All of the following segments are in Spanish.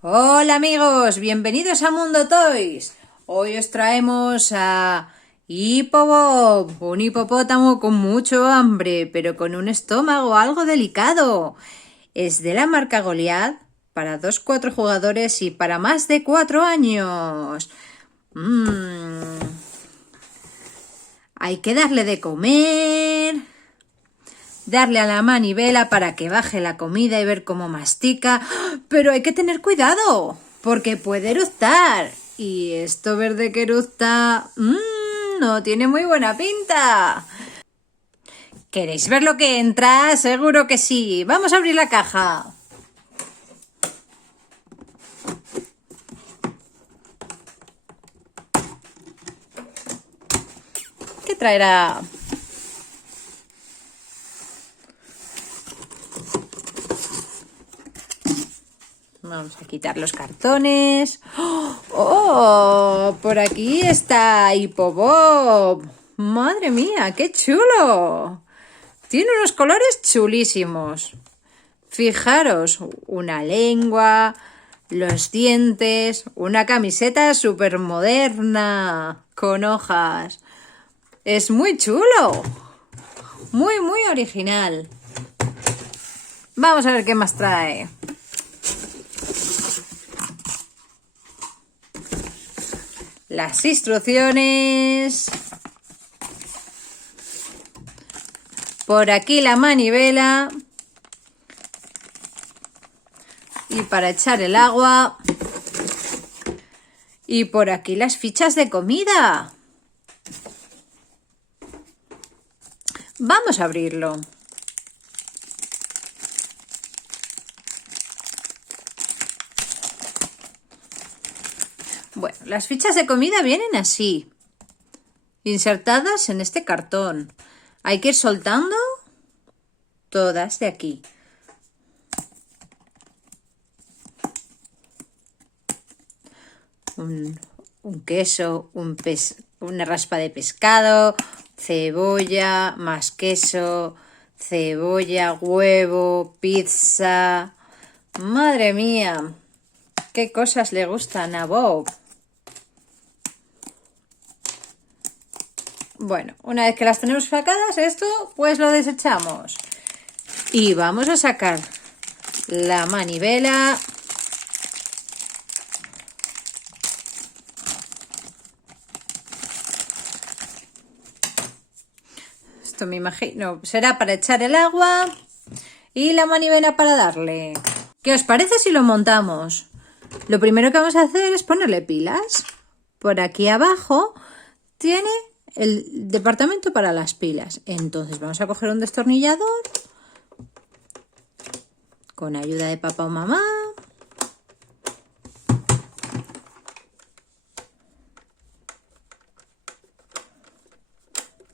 Hola amigos, bienvenidos a Mundo Toys. Hoy os traemos a Hippo Bob, un hipopótamo con mucho hambre, pero con un estómago algo delicado. Es de la marca Goliath, para 2-4 jugadores y para más de 4 años. Hay que darle de comer, darle a la manivela para que baje la comida y ver cómo mastica. Pero hay que tener cuidado, porque puede eructar. Y esto verde que eructa no tiene muy buena pinta. ¿Queréis ver lo que entra? Seguro que sí. Vamos a abrir la caja. ¿Qué traerá? Vamos a quitar los cartones. ¡Oh! Por aquí está Hippo Bob. ¡Madre mía! ¡Qué chulo! Tiene unos colores chulísimos. Fijaros, una lengua, los dientes, una camiseta súper moderna con hojas. Es muy chulo. Muy, muy original. Vamos a ver qué más trae. Las instrucciones. Por aquí la manivela. Y para echar el agua. Y por aquí las fichas de comida. Vamos a abrirlo. Bueno, las fichas de comida vienen así, insertadas en este cartón. Hay que ir soltando todas de aquí. Un queso, una raspa de pescado, cebolla, más queso, cebolla, huevo, pizza. ¡Madre mía! ¿Qué cosas le gustan a Bob? Bueno, una vez que las tenemos sacadas, esto pues lo desechamos. Y vamos a sacar la manivela. Esto me imagino será para echar el agua y la manivela para darle. ¿Qué os parece si lo montamos? Lo primero que vamos a hacer es ponerle pilas. Por aquí abajo tiene el departamento para las pilas. Entonces vamos a coger un destornillador con ayuda de papá o mamá.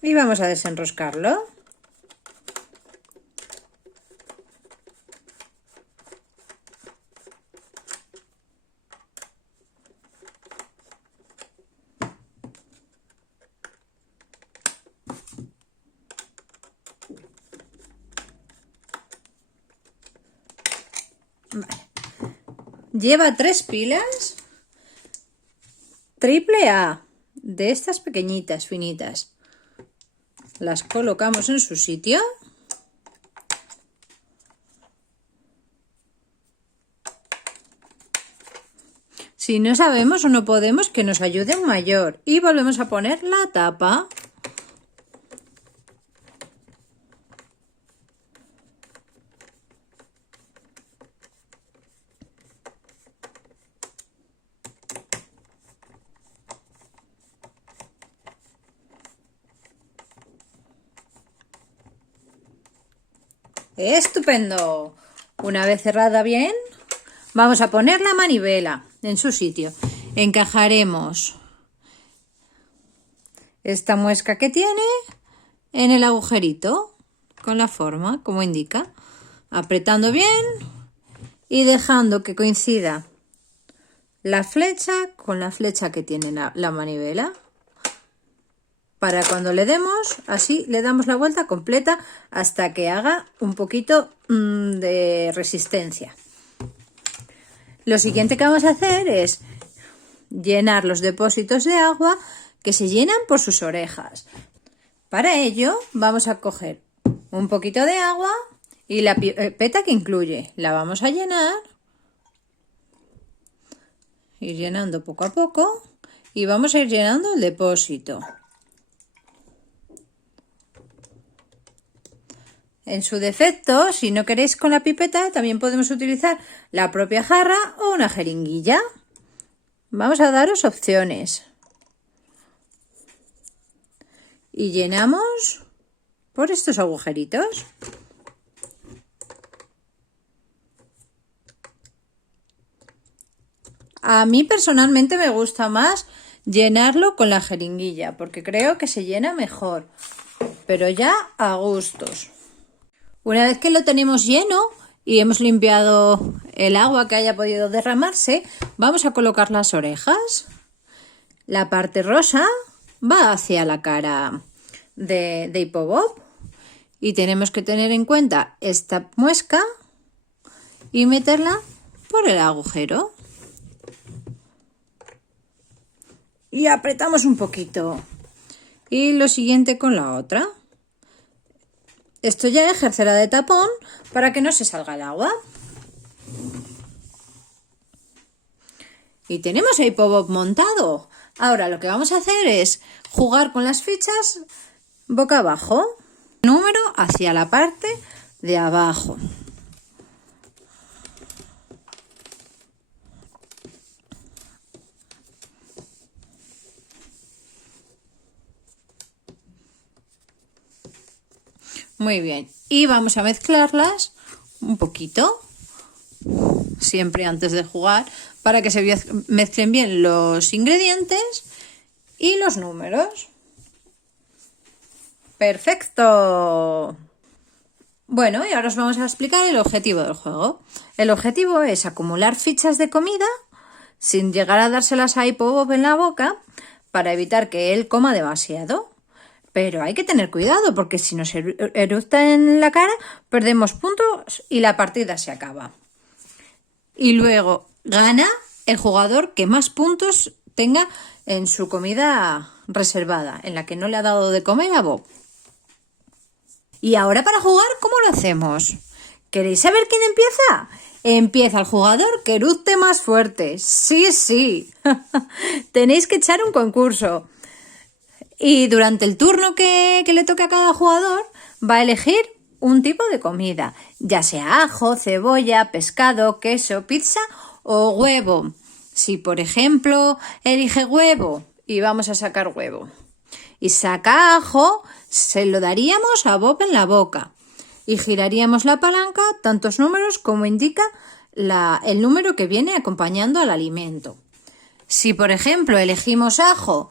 Y vamos a desenroscarlo. Vale. Lleva 3 pilas AAA, de estas pequeñitas, finitas. Las colocamos en su sitio. Si no sabemos o no podemos, que nos ayude un mayor. Y volvemos a poner la tapa. ¡Estupendo! Una vez cerrada bien, vamos a poner la manivela en su sitio. Encajaremos esta muesca que tiene en el agujerito con la forma como indica, apretando bien y dejando que coincida la flecha con la flecha que tiene la manivela. Para cuando le demos, así le damos la vuelta completa hasta que haga un poquito de resistencia. Lo siguiente que vamos a hacer es llenar los depósitos de agua que se llenan por sus orejas. Para ello vamos a coger un poquito de agua y la pipeta que incluye. La vamos a llenar, ir llenando poco a poco y vamos a ir llenando el depósito. En su defecto, si no queréis con la pipeta, también podemos utilizar la propia jarra o una jeringuilla. Vamos a daros opciones. Y llenamos por estos agujeritos. A mí personalmente me gusta más llenarlo con la jeringuilla porque creo que se llena mejor, pero ya a gustos. Una vez que lo tenemos lleno y hemos limpiado el agua que haya podido derramarse, vamos a colocar las orejas. La parte rosa va hacia la cara de Hipo Bob y tenemos que tener en cuenta esta muesca y meterla por el agujero. Y apretamos un poquito. Y lo siguiente con la otra. Esto ya ejercerá de tapón para que no se salga el agua. Y tenemos a Hipo Bob montado. Ahora lo que vamos a hacer es jugar con las fichas boca abajo. Número hacia la parte de abajo. Muy bien, y vamos a mezclarlas un poquito, siempre antes de jugar, para que se mezclen bien los ingredientes y los números. ¡Perfecto! Bueno, y ahora os vamos a explicar el objetivo del juego. El objetivo es acumular fichas de comida sin llegar a dárselas a Hipo Bob en la boca para evitar que él coma demasiado. Pero hay que tener cuidado porque si nos eructa en la cara perdemos puntos y la partida se acaba. Y luego gana el jugador que más puntos tenga en su comida reservada, en la que no le ha dado de comer a Bob. Y ahora para jugar, ¿cómo lo hacemos? ¿Queréis saber quién empieza? Empieza el jugador que eructe más fuerte. Sí, sí. Tenéis que echar un concurso. Y durante el turno que le toque a cada jugador va a elegir un tipo de comida, ya sea ajo, cebolla, pescado, queso, pizza o huevo. Si por ejemplo elige huevo y vamos a sacar huevo y saca ajo, se lo daríamos a Bob en la boca y giraríamos la palanca tantos números como indica el número que viene acompañando al alimento. Si por ejemplo elegimos ajo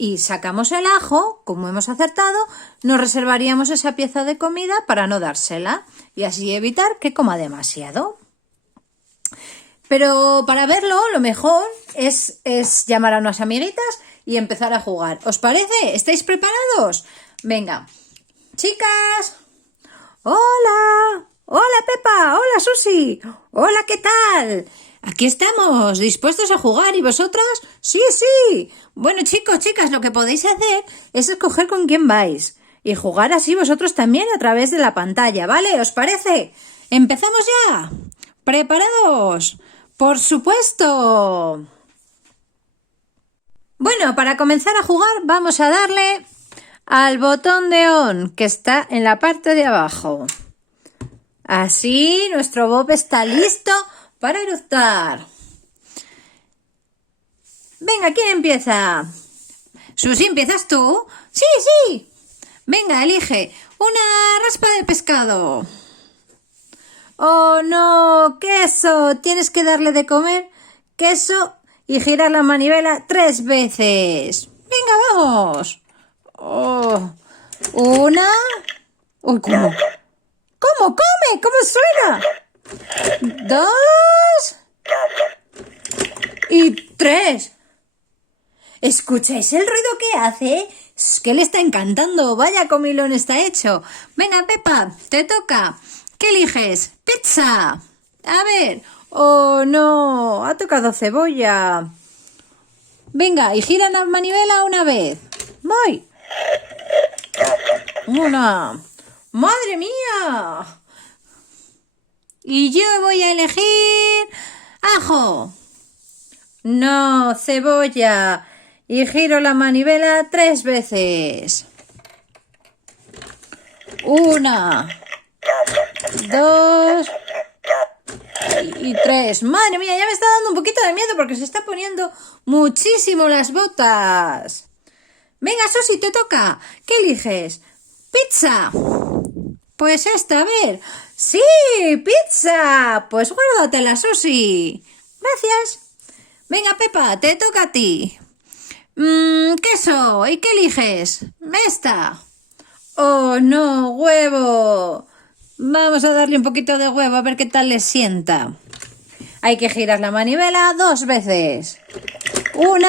y sacamos el ajo, como hemos acertado, nos reservaríamos esa pieza de comida para no dársela y así evitar que coma demasiado. Pero para verlo, lo mejor es llamar a unas amiguitas y empezar a jugar. ¿Os parece? ¿Estáis preparados? Venga. Chicas. Hola. Hola Pepa. Hola Susi. Hola, ¿qué tal? Aquí estamos, dispuestos a jugar. ¿Y vosotras? Sí, sí. Bueno, chicos, chicas, lo que podéis hacer es escoger con quién vais y jugar así vosotros también a través de la pantalla, ¿vale? ¿Os parece? ¿Empezamos ya? ¿Preparados? ¡Por supuesto! Bueno, para comenzar a jugar vamos a darle al botón de on que está en la parte de abajo. Así nuestro Bob está listo para eructar. Venga, ¿quién empieza? Susi, ¿empiezas tú? Sí, sí. Venga, elige una raspa de pescado. Oh, no, queso. Tienes que darle de comer queso y girar la manivela 3 veces. Venga, vamos. Oh, una. Uy, ¿cómo? ¿Cómo come? ¿Cómo suena? 2 y 3. ¿Escucháis el ruido que hace? Es que le está encantando. Vaya comilón está hecho. Venga, Pepa, te toca. ¿Qué eliges? ¡Pizza! A ver. ¡Oh, no! Ha tocado cebolla. Venga, y gira la manivela una vez. ¡Voy! ¡Una! ¡Madre mía! Y yo voy a elegir ajo. No, cebolla. Y giro la manivela 3 veces. 1, 2 y 3. Madre mía, ya me está dando un poquito de miedo porque se está poniendo muchísimo las botas. Venga, Susi, te toca. ¿Qué eliges? ¡Pizza! Pues esta, a ver. ¡Sí! ¡Pizza! Pues guárdatela, Susi. Gracias. Venga, Pepa, te toca a ti. Queso. ¿Y qué eliges? Esta. ¡Oh, no! ¡Huevo! Vamos a darle un poquito de huevo a ver qué tal le sienta. Hay que girar la manivela 2 veces. 1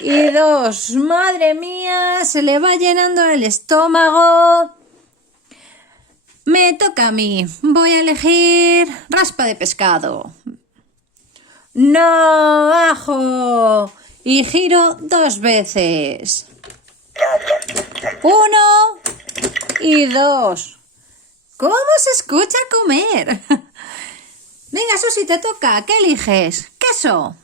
y 2. ¡Madre mía! Se le va llenando el estómago. Me toca a mí. Voy a elegir raspa de pescado. ¡No! ¡Ajo! Y giro 2 veces. 1 y 2. ¿Cómo se escucha comer? Venga, Susi, te toca. ¿Qué eliges? ¿Queso?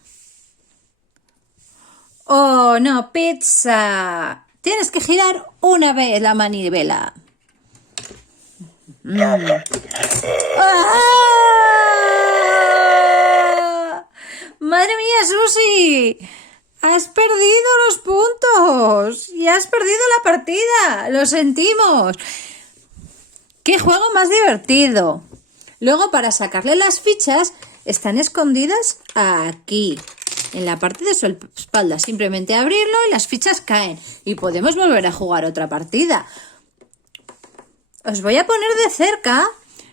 Oh, no, pizza. Tienes que girar una vez la manivela. ¡Ah! ¡Madre mía, Susi! Has perdido los puntos y has perdido la partida. Lo sentimos. ¡Qué juego más divertido! Luego, para sacarle las fichas, están escondidas aquí, en la parte de su espalda. Simplemente abrirlo y las fichas caen. Y podemos volver a jugar otra partida. Os voy a poner de cerca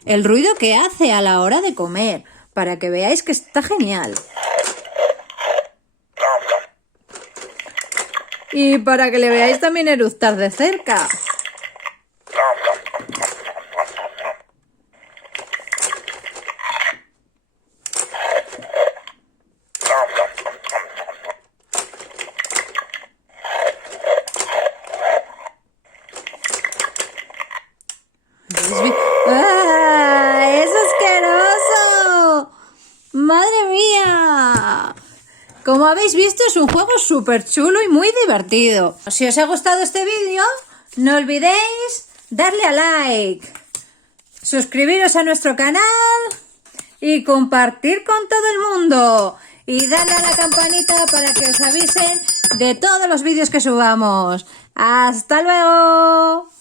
el ruido que hace a la hora de comer, para que veáis que está genial. Y para que le veáis también eructar de cerca. ¡Ah! ¡Es asqueroso! ¡Madre mía! Como habéis visto, es un juego súper chulo y muy divertido. Si os ha gustado este vídeo, no olvidéis darle a like, suscribiros a nuestro canal y compartir con todo el mundo. Y darle a la campanita para que os avisen de todos los vídeos que subamos. ¡Hasta luego!